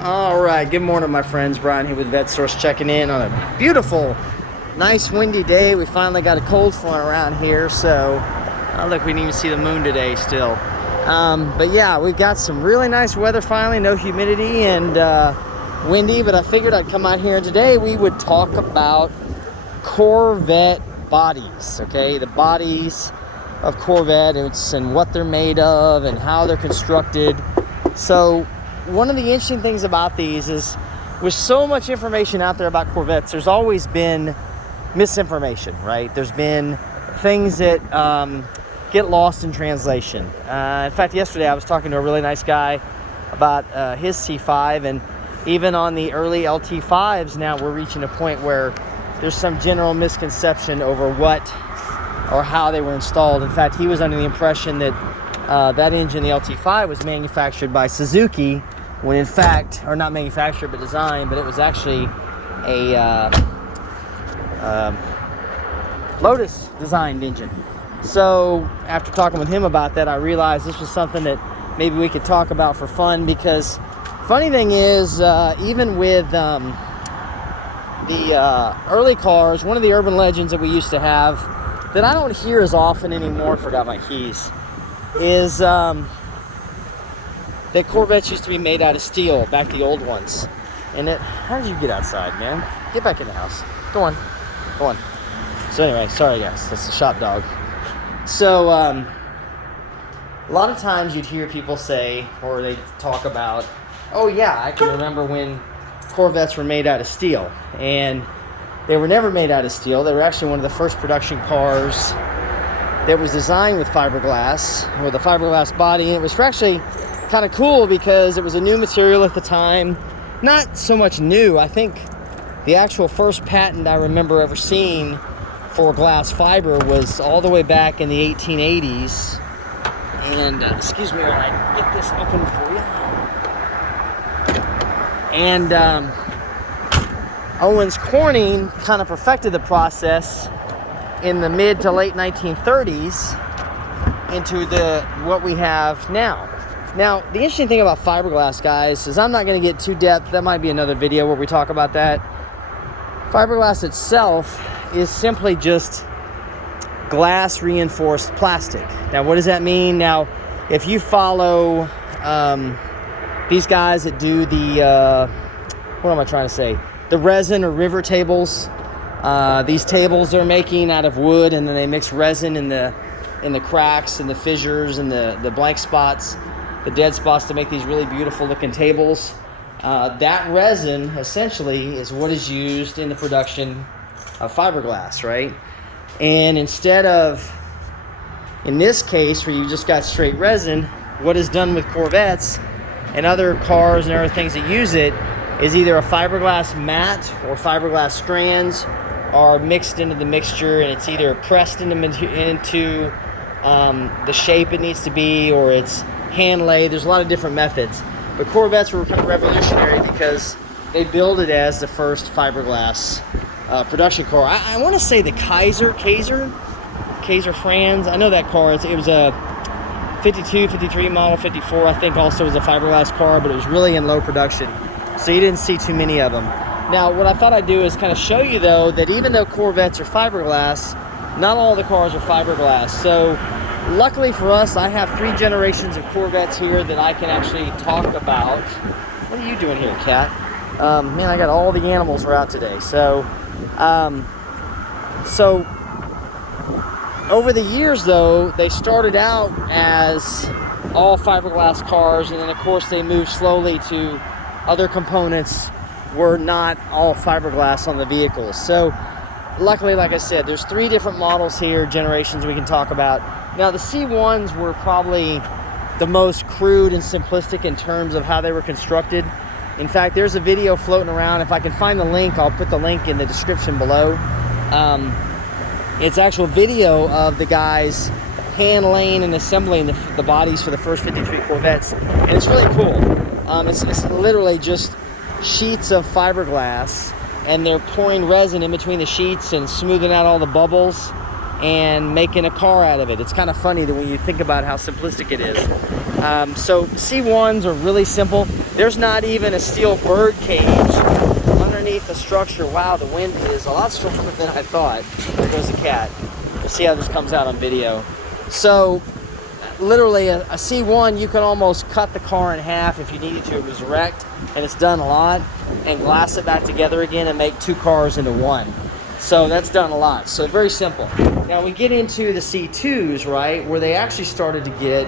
All right, good morning, my friends. Brian here with VetteSource, checking in on a beautiful, nice windy day. We finally got a cold front around here, so look, we didn't even see the moon today still. But yeah, we've got some really nice weather finally, no humidity and windy, but I figured I'd come out here and today we would talk about Corvette bodies, okay? The bodies of Corvettes and what they're made of and how they're constructed. So one of the interesting things about these is with so much information out there about Corvettes, there's always been misinformation, right? There's been things that get lost in translation. In fact, yesterday I was talking to a really nice guy about his C5, and even on the early LT5s now we're reaching a point where there's some general misconception over what or how they were installed. In fact, he was under the impression that that engine, the LT5, was manufactured by Suzuki, when in fact, or not manufactured but designed, but it was actually a Lotus designed engine. So after talking with him about that, I realized this was something that maybe we could talk about for fun, because funny thing is, even with the early cars, one of the urban legends that we used to have that I don't hear as often anymore, forgot my keys, is that Corvettes used to be made out of steel, back the old ones. And how did you get outside, man? Get back in the house. Go on. So anyway, sorry guys, that's the shop dog. So a lot of times you'd hear people say, or they talk about, oh yeah, I can remember when Corvettes were made out of steel. And they were never made out of steel. They were actually one of the first production cars that was designed with fiberglass, with a fiberglass body. And it was actually kind of cool because it was a new material at the time. Not so much new. I think the actual first patent I remember ever seeing for glass fiber was all the way back in the 1880s. And excuse me while I get this open for you. And Owens Corning kind of perfected the process in the mid to late 1930s into what we have now. Now, the interesting thing about fiberglass, guys, is I'm not going to get too depth. That might be another video where we talk about that. Fiberglass itself is simply just glass reinforced plastic. Now, what does that mean? Now, if you follow these guys that do the, what am I trying to say? The resin or river tables. These tables they're making out of wood, and then they mix resin in the cracks and the fissures and the blank spots, the dead spots, to make these really beautiful looking tables. That resin essentially is what is used in the production of fiberglass, right? And instead of, in this case where you just got straight resin, what is done with Corvettes and other cars and other things that use it is either a fiberglass mat or fiberglass strands are mixed into the mixture, and it's either pressed into the shape it needs to be, or it's hand laid. There's a lot of different methods, but Corvettes were kind of revolutionary because they built it as the first fiberglass production car. I want to say the Kaiser Franz. I know that car. It was a 52, 53 model, 54 I think also was a fiberglass car, but it was really in low production, so you didn't see too many of them. Now, what I thought I'd do is kind of show you, though, that even though Corvettes are fiberglass, not all the cars are fiberglass. So luckily for us, I have 3 generations of Corvettes here that I can actually talk about. What are you doing here, cat? Man, I got all the animals are out today. So over the years, though, they started out as all fiberglass cars, and then of course they moved slowly to other components were not all fiberglass on the vehicles. So luckily, like I said, there's 3 different models here, generations we can talk about. Now, the C1s were probably the most crude and simplistic in terms of how they were constructed. In fact, there's a video floating around. If I can find the link, I'll put the link in the description below. It's actual video of the guys hand laying and assembling the bodies for the first 53 Corvettes, and it's really cool. It's literally just sheets of fiberglass, and they're pouring resin in between the sheets and smoothing out all the bubbles and making a car out of it. It's kind of funny that when you think about how simplistic it is. So C1s are really simple. There's not even a steel bird cage underneath the structure. Wow, the wind is a lot stronger than I thought. There goes the cat. We'll see how this comes out on video. So literally a C1, you can almost cut the car in half if you needed to. It was wrecked, and it's done a lot, and glass it back together again and make two cars into one. So that's done a lot. So very simple. Now we get into the C2s, right, where they actually started to get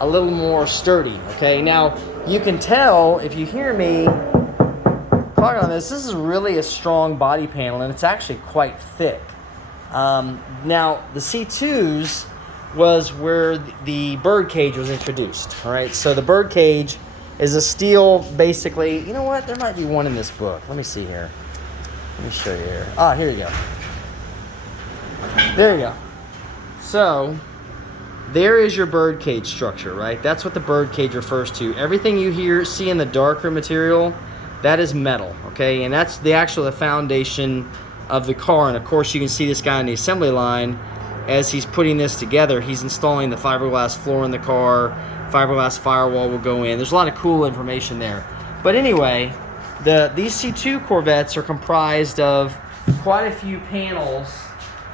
a little more sturdy. Okay, now you can tell if you hear me talking on this, this is really a strong body panel, and it's actually quite thick. Now the C2s was where the bird cage was introduced. All right, so the bird cage is a steel, basically. You know what? There might be one in this book. Let me see here. Let me show you here. Ah, here you go. There you go. So there is your bird cage structure, right? That's what the bird cage refers to. Everything you see in the darker material, that is metal, okay? And that's the foundation of the car. And of course, you can see this guy on the assembly line. As he's putting this together, he's installing the fiberglass floor in the car. Fiberglass firewall will go in. There's a lot of cool information there. But anyway, these C2 Corvettes are comprised of quite a few panels,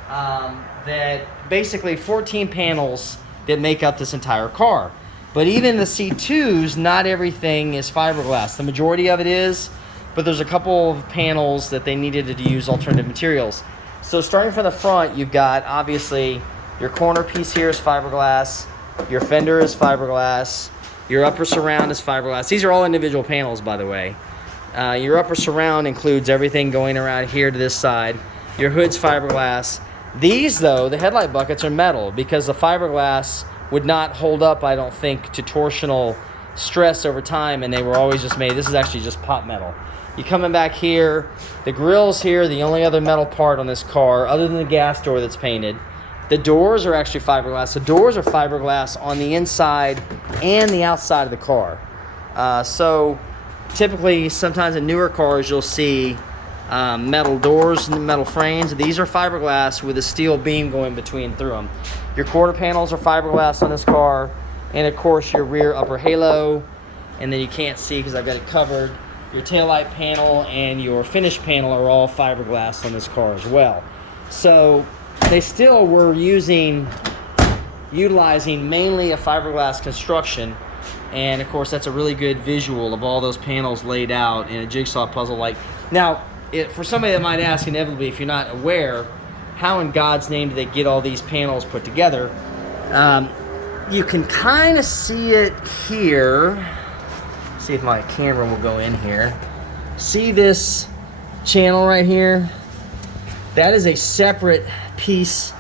that basically 14 panels that make up this entire car. But even the C2s, not everything is fiberglass. The majority of it is, but there's a couple of panels that they needed to use alternative materials. So starting from the front, you've got obviously your corner piece here is fiberglass, your fender is fiberglass, your upper surround is fiberglass. These are all individual panels, by the way. Your upper surround includes everything going around here to this side. Your hood's fiberglass. These, though, the headlight buckets are metal because the fiberglass would not hold up, I don't think, to torsional stress over time, and they were always just made. This is actually just pot metal. You coming back here, the grill's here, the only other metal part on this car, other than the gas door that's painted. The doors are actually fiberglass. The doors are fiberglass on the inside and the outside of the car. So typically, sometimes in newer cars, you'll see metal doors and metal frames. These are fiberglass with a steel beam going between through them. Your quarter panels are fiberglass on this car, and of course your rear upper halo, and then you can't see because I've got it covered. Your taillight panel and your finish panel are all fiberglass on this car as well. So they still were utilizing mainly a fiberglass construction, and of course that's a really good visual of all those panels laid out in a jigsaw puzzle. Like now, for somebody that might ask inevitably, if you're not aware, how in God's name do they get all these panels put together? You can kind of see it here. See if my camera will go in here. See this channel right here? That is a separate piece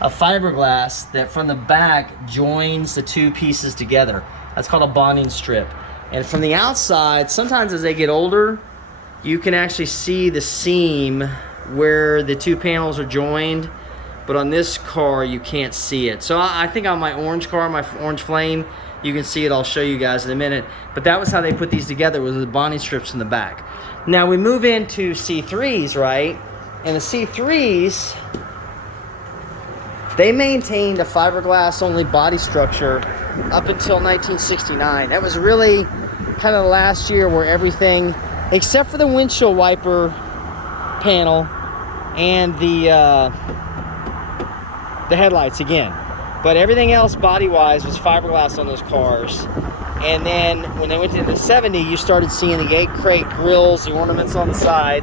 of fiberglass that from the back joins the two pieces together. That's called a bonding strip. And from the outside, sometimes as they get older, you can actually see the seam where the two panels are joined, but on this car you can't see it. So I think on my orange car, my orange flame, you can see it. I'll show you guys in a minute. But that was how they put these together, was the bonding strips in the back. Now we move into C3s, right? And the C3s, they maintained a fiberglass only body structure up until 1969. That was really kind of the last year where everything, except for the windshield wiper panel and the headlights again, but everything else body-wise was fiberglass on those cars. And then when they went into the 70s, you started seeing the 8-crate grills, the ornaments on the side,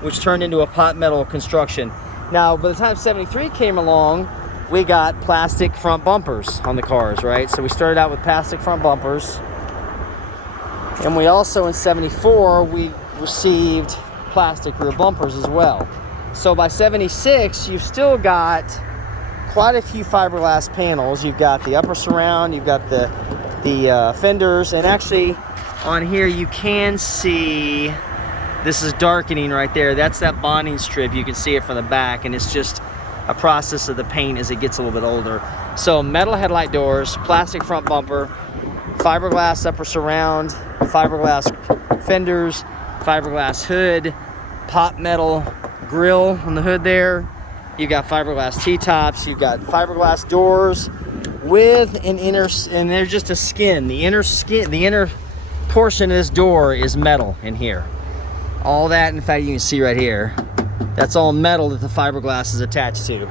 which turned into a pot metal construction. Now, by the time 73 came along, we got plastic front bumpers on the cars, right? So we started out with plastic front bumpers. And we also, in 74, we received plastic rear bumpers as well. So by 76, you've still got quite a few fiberglass panels. You've got the upper surround, you've got the fenders, and actually on here you can see, this is darkening right there. That's that bonding strip. You can see it from the back, and it's just a process of the paint as it gets a little bit older. So metal headlight doors, plastic front bumper, fiberglass upper surround, fiberglass fenders, fiberglass hood, pot metal grill on the hood there. You've got fiberglass T-tops, you've got fiberglass doors with an inner, and there's just a skin. The inner portion of this door is metal in here. All that, in fact, you can see right here, that's all metal that the fiberglass is attached to.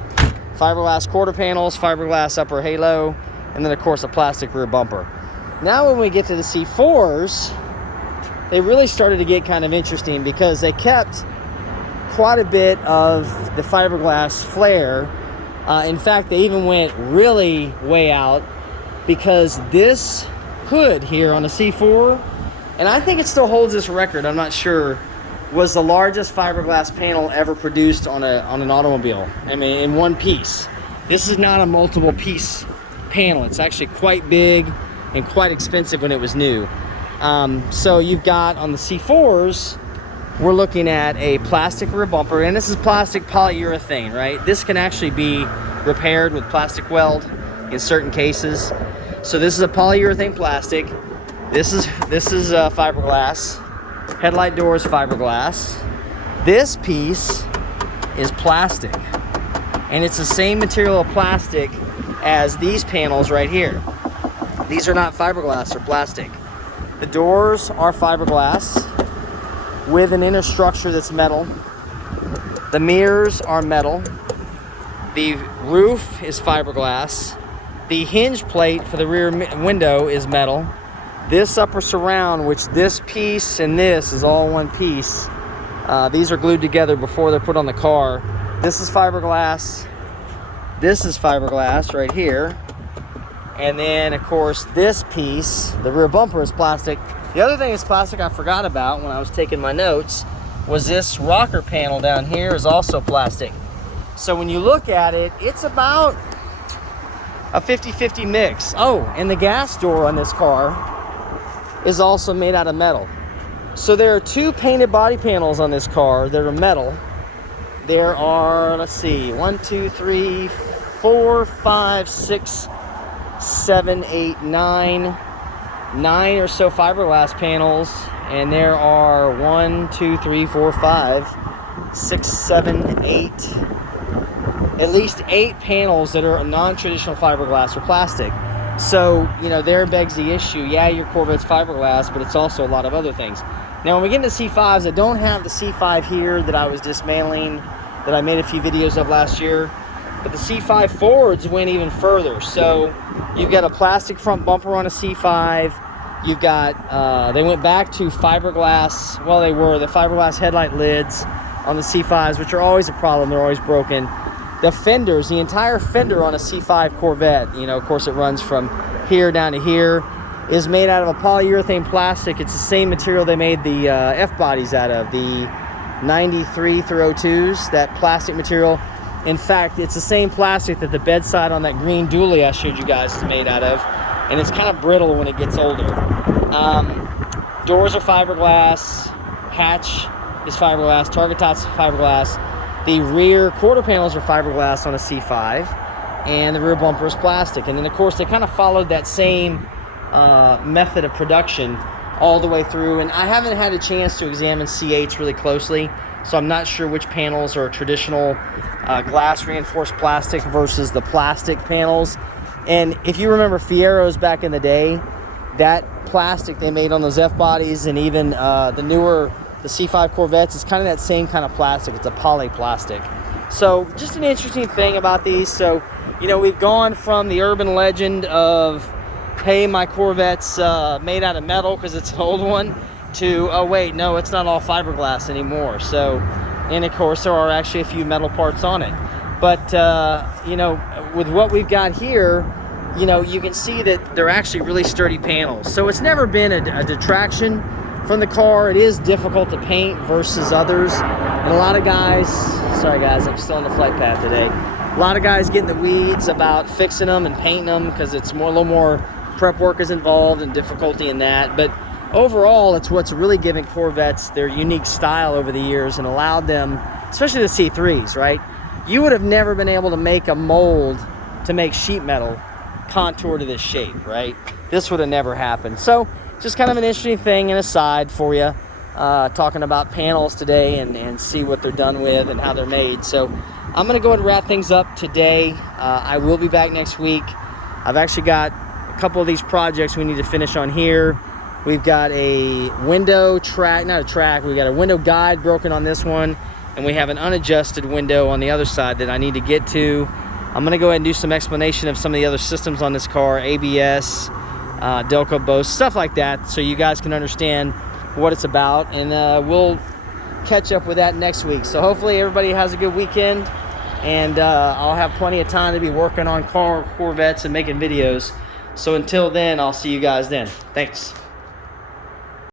Fiberglass quarter panels, fiberglass upper halo, and then of course a plastic rear bumper. Now when we get to the C4s, they really started to get kind of interesting because they kept quite a bit of the fiberglass flare. In fact, they even went really way out because this hood here on a C4, and I think it still holds this record, I'm not sure, was the largest fiberglass panel ever produced on an automobile. I mean, in one piece. This is not a multiple piece panel. It's actually quite big and quite expensive when it was new. So you've got on the C4s, we're looking at a plastic rear bumper, and this is plastic polyurethane, right? This can actually be repaired with plastic weld in certain cases. So this is a polyurethane plastic. This is fiberglass. Headlight door is fiberglass. This piece is plastic, and it's the same material of plastic as these panels right here. These are not fiberglass, they're plastic. The doors are fiberglass with an inner structure that's metal. The mirrors are metal. The roof is fiberglass. The hinge plate for the rear window is metal. This upper surround, which this piece and this is all one piece, these are glued together before they're put on the car. This is fiberglass. This is fiberglass right here. And then, of course, this piece, the rear bumper, is plastic. The other thing that's plastic I forgot about when I was taking my notes was this rocker panel down here is also plastic. So when you look at it, it's about a 50-50 mix. Oh, and the gas door on this car is also made out of metal. So there are two painted body panels on this car that are metal. There are, let's see, 1, 2, 3, 4, 5, 6, 7, 8, 9 or so fiberglass panels, and there are 1, 2, 3, 4, 5, 6, 7, 8, at least 8 panels that are non-traditional fiberglass or plastic. So, you know, there begs the issue. Yeah, your Corvette's fiberglass, but it's also a lot of other things. Now, when we get into C5s, I don't have the C5 here that I was dismantling, that I made a few videos of last year. But the C5 Fords went even further. So you've got a plastic front bumper on a C5. You've got, they went back to fiberglass. Well, they were the fiberglass headlight lids on the C5s, which are always a problem. They're always broken. The fenders, the entire fender on a C5 Corvette, you know, of course it runs from here down to here, is made out of a polyurethane plastic. It's the same material they made the F-bodies out of, the 93 through 02s, that plastic material. In fact, it's the same plastic that the bedside on that green dually I showed you guys is made out of, and it's kind of brittle when it gets older. Doors are fiberglass, hatch is fiberglass, target top's fiberglass. The rear quarter panels are fiberglass on a C5, and the rear bumper is plastic. And then, of course, they kind of followed that same method of production all the way through. And I haven't had a chance to examine C8s really closely, so I'm not sure which panels are traditional glass reinforced plastic versus the plastic panels. And if you remember Fieros back in the day, that plastic they made on those F-bodies and even the C5 Corvettes, is kind of that same kind of plastic. It's a polyplastic. So just an interesting thing about these. So, you know, we've gone from the urban legend of, hey, my Corvette's made out of metal because it's an old one, to, oh wait, no, it's not all fiberglass anymore. So, and of course there are actually a few metal parts on it. But, you know, with what we've got here, you know, you can see that they're actually really sturdy panels. So it's never been a detraction from the car. It is difficult to paint versus others. And a lot of guys, sorry guys, I'm still on the flight path today. A lot of guys get in the weeds about fixing them and painting them because it's a little more prep work is involved and difficulty in that. But overall, it's what's really given Corvettes their unique style over the years and allowed them, especially the C3s, right? You would have never been able to make a mold to make sheet metal contour to this shape, right? This would have never happened. So just kind of an interesting thing and aside for you, talking about panels today and see what they're done with and how they're made. So I'm going to go ahead and wrap things up today. I will be back next week I've actually got a couple of these projects we need to finish on here. We've got a window track, not a track, we've got a window guide broken on this one, and we have an unadjusted window on the other side that I need to get to. I'm gonna go ahead and do some explanation of some of the other systems on this car, ABS, Delco Bose, stuff like that, so you guys can understand what it's about, and we'll catch up with that next week. So hopefully everybody has a good weekend, and I'll have plenty of time to be working on Corvettes and making videos. So until then, I'll see you guys then. Thanks.